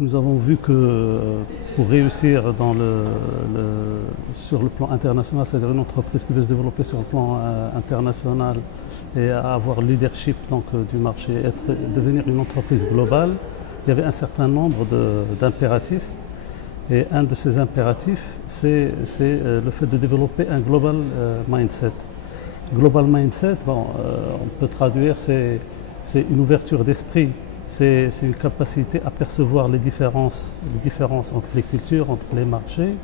Nous avons vu que pour réussir sur le plan international, c'est-à-dire une entreprise qui veut se développer sur le plan international et avoir le leadership du marché, devenir une entreprise globale, il y avait un certain nombre d'impératifs. Et un de ces impératifs, c'est le fait de développer un global mindset. Global mindset, on peut traduire, c'est une ouverture d'esprit. C'est une capacité à percevoir les différences entre les cultures, entre les marchés,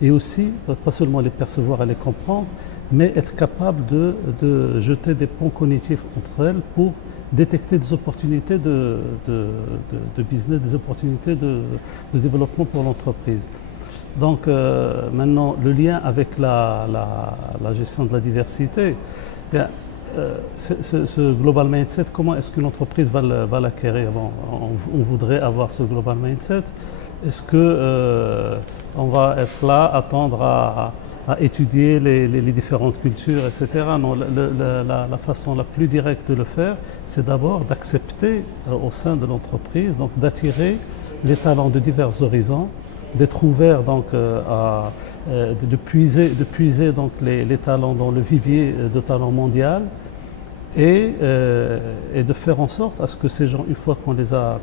et aussi, pas seulement les percevoir et les comprendre, mais être capable de jeter des ponts cognitifs entre elles pour détecter des opportunités de business, des opportunités de développement pour l'entreprise. Donc maintenant, le lien avec la gestion de la diversité, bien, ce global mindset, comment est-ce qu'une entreprise va l'acquérir? On voudrait avoir ce global mindset. Est-ce qu'on va être là, attendre à étudier les différentes cultures, etc. Non, la façon la plus directe de le faire, c'est d'abord d'accepter au sein de l'entreprise, donc d'attirer les talents de divers horizons, d'être ouvert de puiser donc les talents dans le vivier de talents mondial et de faire en sorte à ce que ces gens, une fois qu'on les a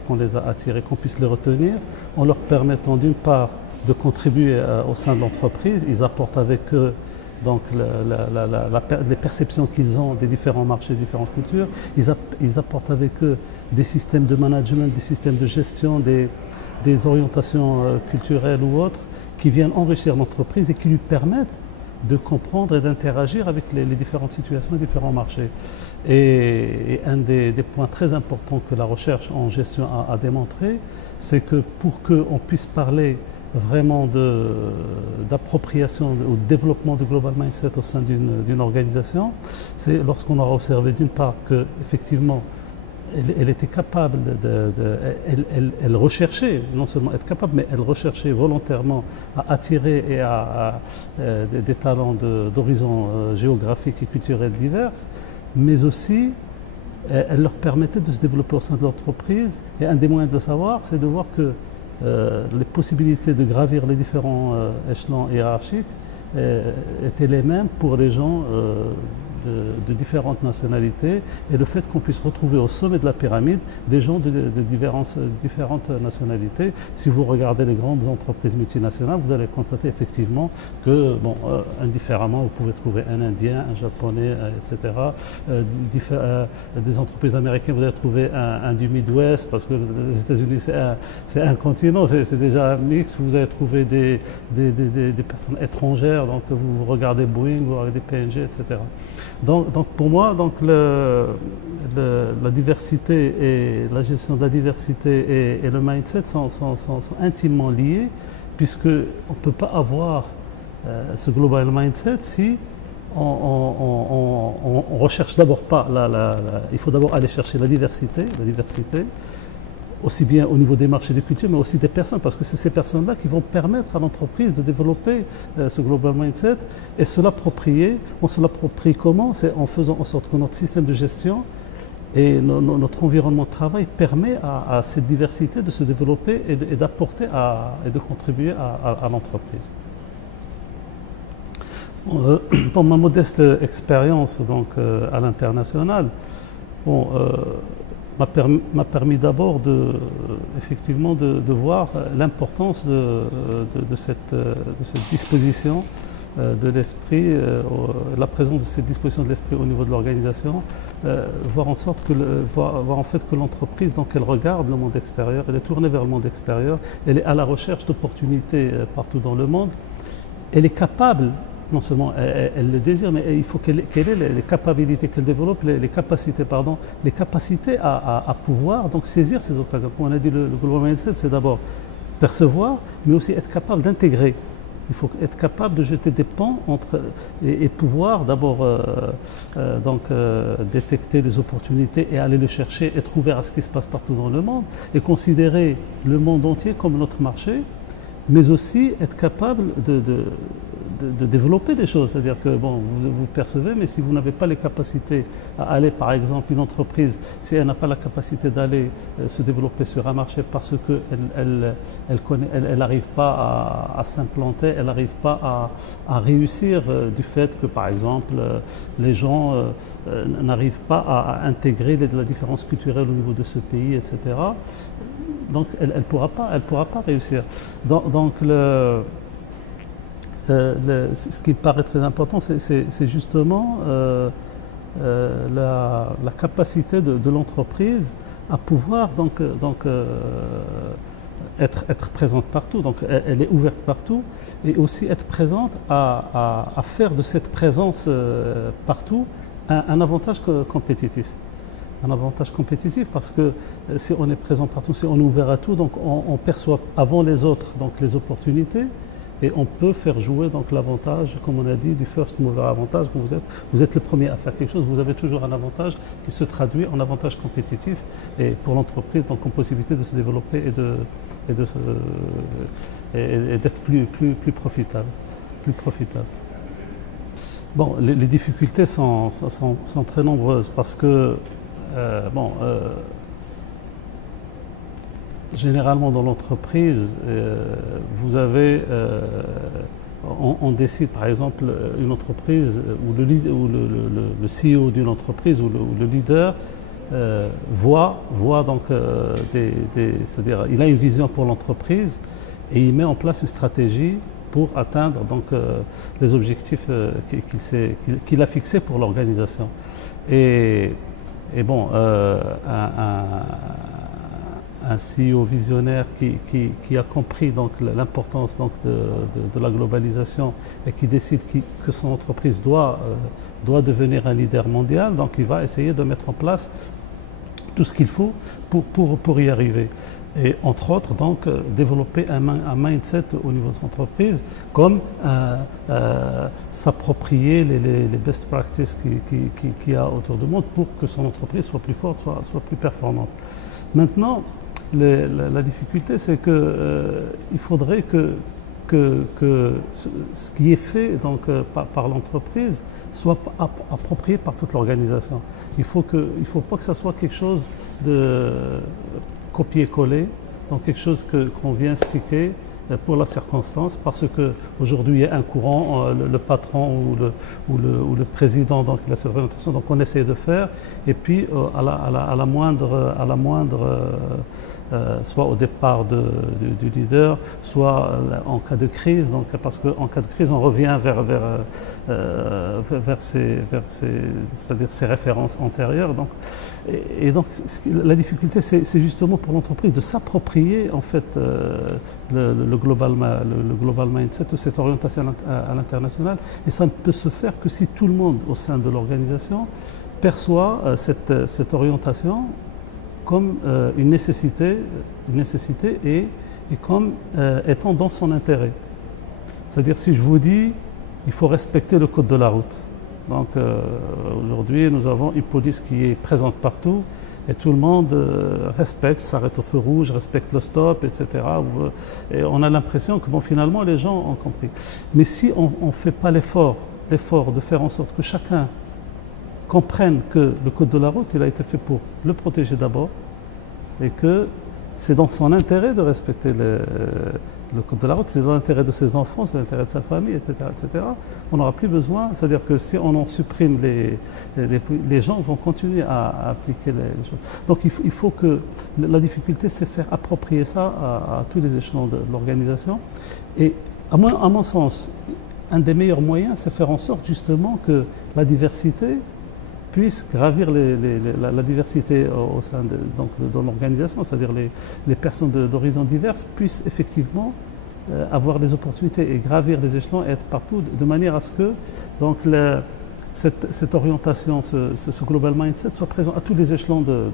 attirés, qu'on puisse les retenir, en leur permettant d'une part de contribuer au sein de l'entreprise. Ils apportent avec eux donc les perceptions qu'ils ont des différents marchés, des différentes cultures. Ils apportent avec eux des systèmes de management, des systèmes de gestion, des orientations culturelles ou autres qui viennent enrichir l'entreprise et qui lui permettent de comprendre et d'interagir avec les différentes situations, les différents marchés. Et un des points très importants que la recherche en gestion a démontré, c'est que pour qu'on puisse parler vraiment d'appropriation ou de développement du global mindset au sein d'une organisation, c'est lorsqu'on aura observé d'une part qu'effectivement elle était capable, elle recherchait, non seulement être capable, mais elle recherchait volontairement à attirer des talents d'horizons géographiques et culturels divers, mais aussi elle leur permettait de se développer au sein de l'entreprise. Et un des moyens de le savoir, c'est de voir que les possibilités de gravir les différents échelons hiérarchiques étaient les mêmes pour les gens de différentes nationalités, et le fait qu'on puisse retrouver au sommet de la pyramide des gens de différentes nationalités. Si vous regardez les grandes entreprises multinationales, vous allez constater effectivement que, indifféremment, vous pouvez trouver un Indien, un Japonais, etc. Des entreprises américaines, vous allez trouver un du Midwest, parce que les États-Unis, c'est un continent, c'est déjà un mix. Vous allez trouver des personnes étrangères, donc vous regardez Boeing, vous regardez P&G, etc. Donc pour moi, la diversité et la gestion de la diversité et le mindset sont intimement liés, puisqu'on ne peut pas avoir ce global mindset si on recherche d'abord pas il faut d'abord aller chercher la diversité, aussi bien au niveau des marchés de culture, mais aussi des personnes, parce que c'est ces personnes-là qui vont permettre à l'entreprise de développer ce global mindset et se l'approprier. On se l'approprie comment? C'est en faisant en sorte que notre système de gestion et notre environnement de travail permet à cette diversité de se développer et d'apporter et de contribuer à l'entreprise. Pour ma modeste expérience à l'international, m'a permis d'abord effectivement de voir l'importance de cette disposition de l'esprit, la présence de cette disposition de l'esprit au niveau de l'organisation, voir en fait que l'entreprise, donc elle regarde le monde extérieur, elle est tournée vers le monde extérieur, elle est à la recherche d'opportunités partout dans le monde, elle est capable. Non seulement elle le désire, mais il faut qu'elle ait les capacités qu'elle développe, les capacités à pouvoir donc saisir ces occasions. Comme on a dit, le global mindset, c'est d'abord percevoir, mais aussi être capable d'intégrer. Il faut être capable de jeter des ponts et pouvoir d'abord détecter des opportunités et aller les chercher, être ouvert à ce qui se passe partout dans le monde et considérer le monde entier comme notre marché, mais aussi être capable de développer des choses. C'est-à-dire que bon, vous percevez, mais si vous n'avez pas les capacités à aller, par exemple, une entreprise, si elle n'a pas la capacité d'aller se développer sur un marché parce qu'elle n'arrive pas à s'implanter, elle n'arrive pas à réussir du fait que, par exemple, les gens n'arrivent pas à intégrer la différence culturelle au niveau de ce pays, etc. Donc, elle ne pourra pas réussir. Donc ce qui me paraît très important, c'est justement la capacité de l'entreprise à pouvoir être présente partout. Donc elle est ouverte partout et aussi être présente à faire de cette présence partout un avantage compétitif. Un avantage compétitif parce que si on est présent partout, si on est ouvert à tout, donc on perçoit avant les autres donc les opportunités et on peut faire jouer donc l'avantage, comme on a dit, du first mover avantage. Quand vous êtes le premier à faire quelque chose, vous avez toujours un avantage qui se traduit en avantage compétitif et pour l'entreprise donc en possibilité de se développer et d'être plus profitable, Bon, les difficultés sont très nombreuses parce que généralement dans l'entreprise, vous avez, on décide par exemple une entreprise où le CEO d'une entreprise ou le leader voit donc c'est-à-dire il a une vision pour l'entreprise et il met en place une stratégie pour atteindre donc les objectifs qu'il a fixés pour l'organisation. Et bon, un CEO visionnaire qui a compris donc l'importance donc de la globalisation et qui décide que son entreprise doit devenir un leader mondial, donc il va essayer de mettre en place tout ce qu'il faut pour y arriver. Et entre autres, donc, développer un mindset au niveau de son entreprise, comme s'approprier les best practices qu'il y a autour du monde pour que son entreprise soit plus forte, soit plus performante. Maintenant, la difficulté, c'est qu'il faudrait que ce qui est fait donc, par l'entreprise soit approprié par toute l'organisation. Il ne faut pas que ça soit quelque chose de copier-coller, donc quelque chose qu'on vient sticker pour la circonstance, parce qu'aujourd'hui il y a un courant, le patron ou le président, donc il a cette orientation, donc on essaie de faire, et puis à la moindre soit au départ du leader, soit en cas de crise, donc, parce qu'en cas de crise on revient vers ses références antérieures. Donc, et donc la difficulté c'est justement pour l'entreprise de s'approprier en fait le global mindset, cette orientation à l'international, et ça ne peut se faire que si tout le monde au sein de l'organisation perçoit cette orientation comme une nécessité et comme étant dans son intérêt. C'est-à-dire si je vous dis il faut respecter le code de la route. Donc aujourd'hui nous avons une police qui est présente partout et tout le monde respecte, s'arrête au feu rouge, respecte le stop, etc. Et on a l'impression que bon, finalement les gens ont compris. Mais si on ne fait pas l'effort de faire en sorte que chacun comprenne que le code de la route, il a été fait pour le protéger d'abord et que c'est dans son intérêt de respecter le code de la route, c'est dans l'intérêt de ses enfants, c'est dans l'intérêt de sa famille, etc., etc. On n'aura plus besoin, c'est-à-dire que si on en supprime, les gens vont continuer à appliquer les choses. Donc il faut que la difficulté, c'est faire approprier ça à tous les échelons de l'organisation. Et à mon sens, un des meilleurs moyens, c'est faire en sorte justement que la diversité puisse gravir la diversité au sein de l'organisation, c'est-à-dire les personnes d'horizons diverses puissent effectivement avoir des opportunités et gravir des échelons et être partout, de manière à ce que donc, cette orientation, ce global mindset soit présent à tous les échelons de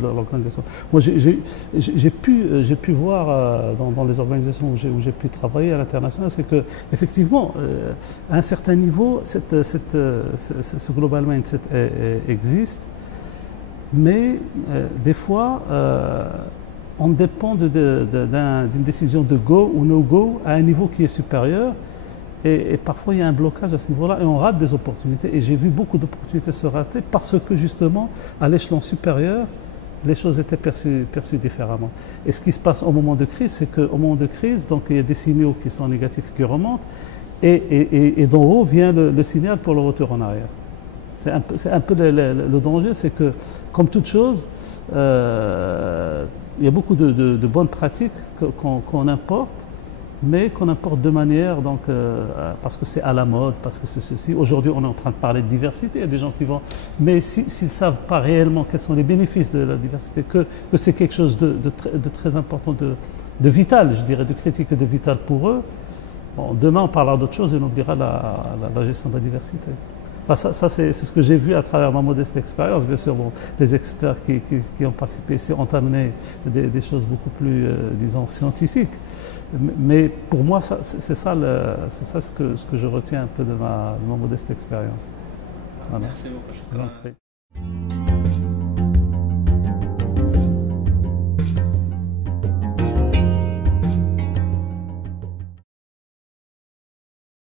l'organisation. Moi, j'ai pu voir dans les organisations où j'ai pu travailler à l'international, c'est qu'effectivement, à un certain niveau, ce global mindset existe, mais des fois, on dépend d'une décision de go ou no go à un niveau qui est supérieur. Et parfois, il y a un blocage à ce niveau-là et on rate des opportunités. Et j'ai vu beaucoup d'opportunités se rater parce que justement, à l'échelon supérieur, les choses étaient perçues différemment. Et ce qui se passe au moment de crise, c'est qu'au moment de crise, donc, il y a des signaux qui sont négatifs qui remontent et d'en haut vient le signal pour le retour en arrière. C'est un peu le danger, c'est que, comme toute chose, il y a beaucoup de bonnes pratiques qu'on importe, mais qu'on importe de manière, donc, parce que c'est à la mode, parce que c'est ceci. Aujourd'hui, on est en train de parler de diversité, il y a des gens qui vont... Mais s'ils ne savent pas réellement quels sont les bénéfices de la diversité, que c'est quelque chose de très important, de vital, je dirais, de critique et de vital pour eux, bon, demain on parlera d'autre chose et on oubliera la gestion de la diversité. Enfin, ça c'est ce que j'ai vu à travers ma modeste expérience. Bien sûr, bon, les experts qui ont participé ici ont amené des choses beaucoup plus, disons, scientifiques. Mais pour moi, c'est ça ce que je retiens un peu de ma modeste expérience. Voilà. Merci beaucoup.